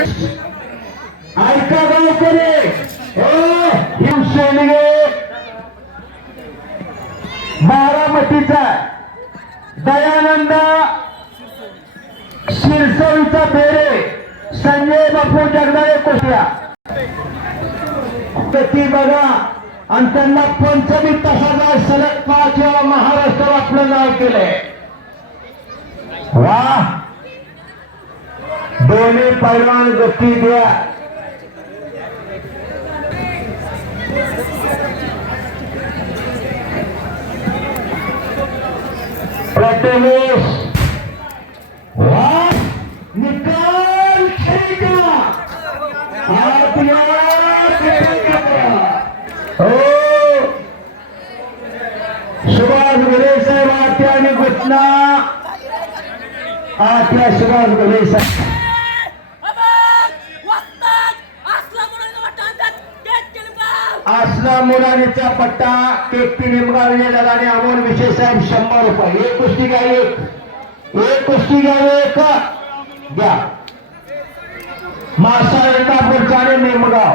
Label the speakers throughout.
Speaker 1: ऐका गावकरी. हो शेंडगे. बारामतीचा दयानंद शिरसवीचा बेरे संजय बापू जगदाळे कोठ्या? ती बघा. आणि त्यांना पंचमी तसा सलग पाच वेळा महाराष्ट्रात आपलं नाव केलंय. दोन्ही पैलवान गती द्या। निकाल सुभाष घुले साहेब आत्या आणि घटना। आत्या सुभाष असला मुलानेचा पट्टा केकटी निमगावले दादा आणि अमोल विशेष साहेब शंभर रुपये. एक कुस्ती घ्यावी एक. एक कुस्ती घ्यावी एक. द्या. मासा एकापूरचा आणि निमगाव.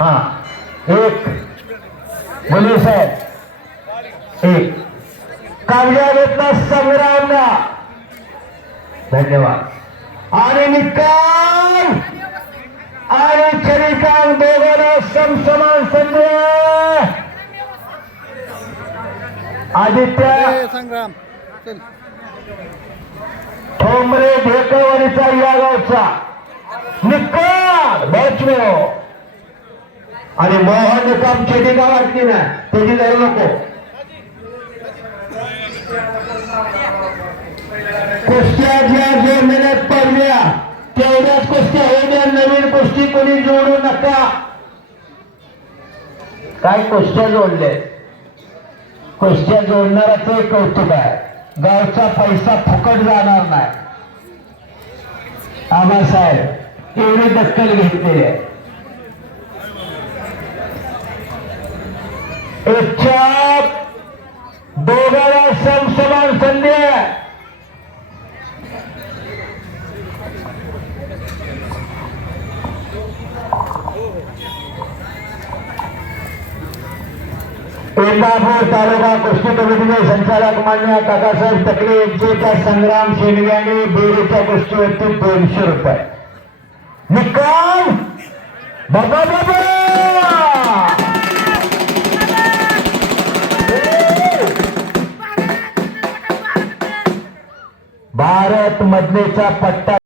Speaker 1: हा. एक. बोले साहेब. एक. काव्या घेतला संग्रामला. धन्यवाद. आणि निकाल. आणि चरितान दोघांना समसमान संधी आदित्य।
Speaker 2: संग्राम
Speaker 1: ठोंबरे ढेकवाडीचा या गावचा निकाल बचलो आणि मोहन निकाम छेटी का वाटली ना त्याची धरू नको। कुस्त्या ज्या जे मेहनत पडल्या कुस्ती कोणी जोडू नका. काय कुस्त्या जोडले? कुस्त्या जोडणाराच एक कौतुक आहे. गावचा पैसा फुकट जाणार नाही. आबासाहेब, एवढी दखल घेतलेली आहे. समसमान इंदापूर तालुका कुस्ती कमिटीचे संचालक मान्य काकासाहेब तकले यांचे त्या संग्राम आणि बेरीच्या कुस्तीवरती दोनशे रुपये. निकाल! बाबा बाबा भारत मधलेचा पट्टा